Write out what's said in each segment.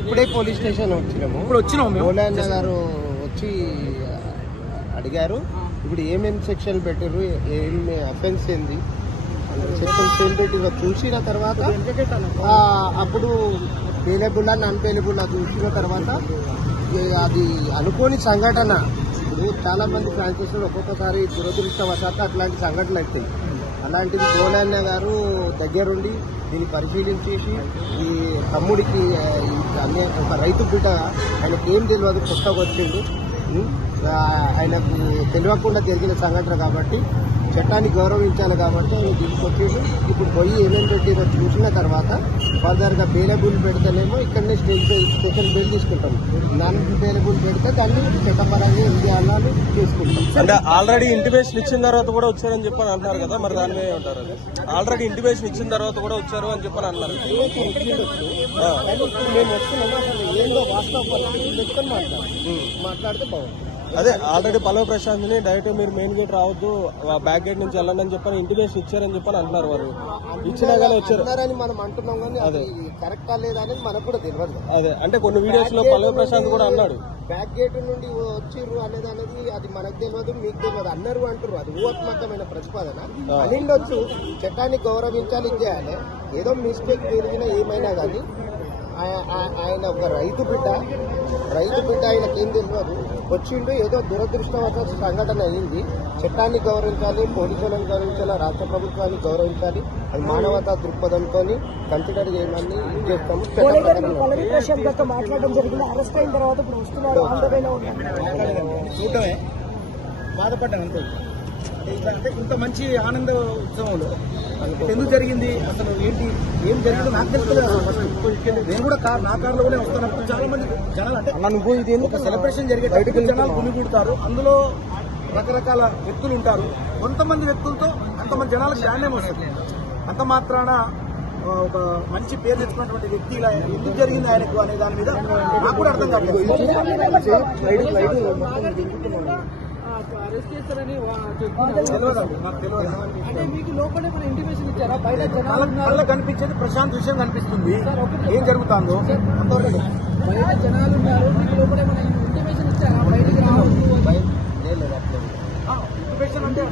ఇప్పుడే police station వచ్చినాము. గోలన్న గారు వచ్చి అడిగారు ఇప్పుడు ఏమేమి సెక్షన్ పెట్టారు, ఏమి అఫెన్స్ ఏంది, సెక్షన్స్ ఏం పెట్టిరో చూసిన తర్వాత అప్పుడు పేలబుల్లా నాన్ పేలబుల్లా చూసిన తర్వాత అది అనుకోని సంఘటన. ఇప్పుడు చాలా మంది ఫ్రాంచైజీలు ఒక్కొక్కసారి దురదృష్టవశాత్తు అట్లాంటి సంఘటనలు అవుతాయి. అలాంటిది గోలన్న గారు దగ్గరుండి దీన్ని పరిశీలించేసి ఈ తమ్ముడికి ఒక రైతు బిడ్డ ఆయనకి ఏం తెలియదు, కొత్తగా వచ్చిండు, ఆయనకు తెలియకుండా జరిగిన సంఘటన కాబట్టి చట్టాన్ని గౌరవించాలి కాబట్టి ఆయన తీసుకొచ్చేసి ఇప్పుడు పోయి ఏమేమి పెట్టిరో చూసిన తర్వాత ఫర్దర్గా బెయిలబుల్ పెడితేనేమో ఇక్కడనే స్పెషల్ బెయిల్ తీసుకుంటాం. నాన్ బెయిలబుల్ పెడితే దాన్ని చట్టపరంగా ఏం చేయాలని తీసుకుంటాం. అంటే ఆల్రెడీ ఇంటిమేషన్ ఇచ్చిన తర్వాత కూడా వచ్చారని చెప్పని అంటున్నారు కదా, మరి దాని మీద ఉంటారు. ఆల్రెడీ ఇంటిమేషన్ ఇచ్చిన తర్వాత కూడా వచ్చారు అని చెప్పని అన్నారు. మేము వస్తున్నాము, అసలు ఏందో వాస్తవ పరిస్థితులు మాట్లాడితే బాగుంది. అదే ఆల్రెడీ పల్లవి ప్రశాంత్ ని డైరెక్ట్ మీరు మెయిన్ గేట్ రావద్దు, బ్యాక్ గేట్ నుంచి వెళ్ళండి అని చెప్పని ఇంటిమేషన్ ఇచ్చారని చెప్పని అంటున్నారు. వాళ్ళు ఇచ్చినా కానీ వచ్చారని మనం అంటున్నాం, కానీ అది కరెక్టా లేదా అనేది మనకు కూడా తెలియదు. అదే అంటే కొన్ని వీడియోస్ లో పల్లవి ప్రశాంత్ కూడా అన్నాడు బ్యాక్ గేట్ నుండి వచ్చిర్రు అనేది అది మనకు తెలియదు, మీకు తెలియదు అన్నారు అంటారు. అది ఊహాత్మకమైన ప్రతిపాదన అనిండొచ్చు. చట్టాన్ని గౌరవించాలి, చేయాలి. ఏదో మిస్టేక్ జరిగినా ఏమైనా కానీ ఆయన ఒక రైతు బిడ్డ ఆయనకి ఏం తెలియదు, వచ్చిండు, ఏదో దురదృష్టవశాత్తు సంఘటన అయింది. చట్టాన్ని గౌరవించాలి, పోలీసులను గౌరవించాలి, రాష్ట్ర ప్రభుత్వాన్ని గౌరవించాలి. అది మానవతా దృక్పథంతో కన్సిడర్ చేయమని చేస్తాము. మాట్లాడడం జరిగింది. అరెస్ట్ అయిన తర్వాత ఇప్పుడు వస్తున్నారు, చూడటమే బాధపడ్డాను అంతే. అంటే ఇంత మంచి ఆనంద ఉత్సవంలో ఎందుకు జరిగింది, అసలు ఏంటి, ఏం జరిగిందో నాకు తెలుసుకోలేదు. నేను కూడా నా కార్లో కూడా వస్తున్నప్పుడు చాలా మంది జనాలు, అంటే ఒక సెలబ్రేషన్ జరిగేటప్పుడు జనాలు గుమిగూడతారు. అందులో రకరకాల వ్యక్తులు ఉంటారు. కొంతమంది వ్యక్తులతో అంతమంది జనాలకు ధ్యానం వస్తుంది. అంత మాత్రాన ఒక మంచి పేరు తెచ్చుకున్నటువంటి వ్యక్తి ఇలా ఎందుకు జరిగింది ఆయనకు అనే దాని మీద నాకు కూడా అర్థం కావట్లేదు. కళ్ళ కనిపించేది ప్రశాంత్ విషయం కనిపిస్తుంది. ఏం జరుగుతుందో జనాలు ఉన్నారు, ఇంటిమేషన్ ఇచ్చారా బయటకు ఇంటిమేషన్ అంటే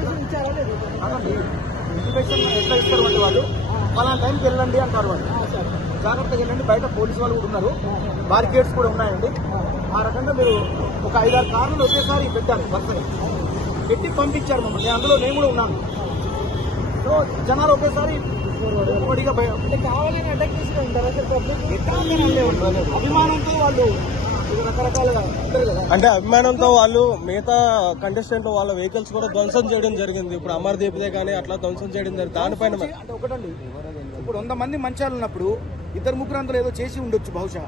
ఇంటిమేషన్ ఎట్లా ఇస్తారు అంటే వాళ్ళు పలానా టైంకి వెళ్ళండి అంటారు. వాళ్ళు జాగ్రత్తగా వెళ్ళండి, బయట పోలీసు వాళ్ళు కూడా ఉన్నారు, బారికేడ్స్ కూడా ఉన్నాయండి. ఆ రకంగా మీరు ఒక 5-6 కార్లు ఒకేసారి పెట్టారు, వరుసగా పెట్టి పంపించారు మమ్మల్ని. అందులో నేను కూడా ఉన్నాను. సో జనాలు ఒకేసారి కావాలని అటాక్ చేసి ఉంటారు. అభిమానంతో వాళ్ళు రకరకాలుగా ఉంటారు కదా. అంటే అభిమానంతో వాళ్ళు మిగతా కంటెస్టెంట్ వాళ్ళ వెహికల్స్ కూడా ధ్వంసం చేయడం జరిగింది. ఇప్పుడు అమర్దీప్దే కానీ అట్లా ధ్వంసం చేయడం జరిగింది. దానిపైన అంటే ఒకటండి, ఇప్పుడు 100 మంది మంచాలు ఉన్నప్పుడు 2-3 అందులో ఏదో చేసి ఉండొచ్చు బహుశా,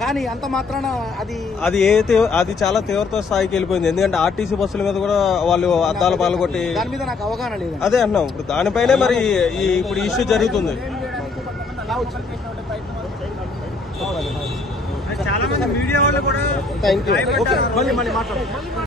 కానీ అంత మాత్రాన అది చాలా తీవ్రత స్థాయికి వెళ్ళిపోయింది. ఎందుకంటే ఆర్టీసీ బస్సుల మీద కూడా వాళ్ళు అద్దాలు పాల్గొట్టి, దాని మీద నాకు అవగాహన లేదు. అదే అన్నాం. ఇప్పుడు దానిపైనే మరి ఇప్పుడు ఇష్యూ జరుగుతుంది. చాలా మంది మీడియా వాళ్ళు కూడా థ్యాంక్ యూ. మళ్ళీ మాట్లాడారు.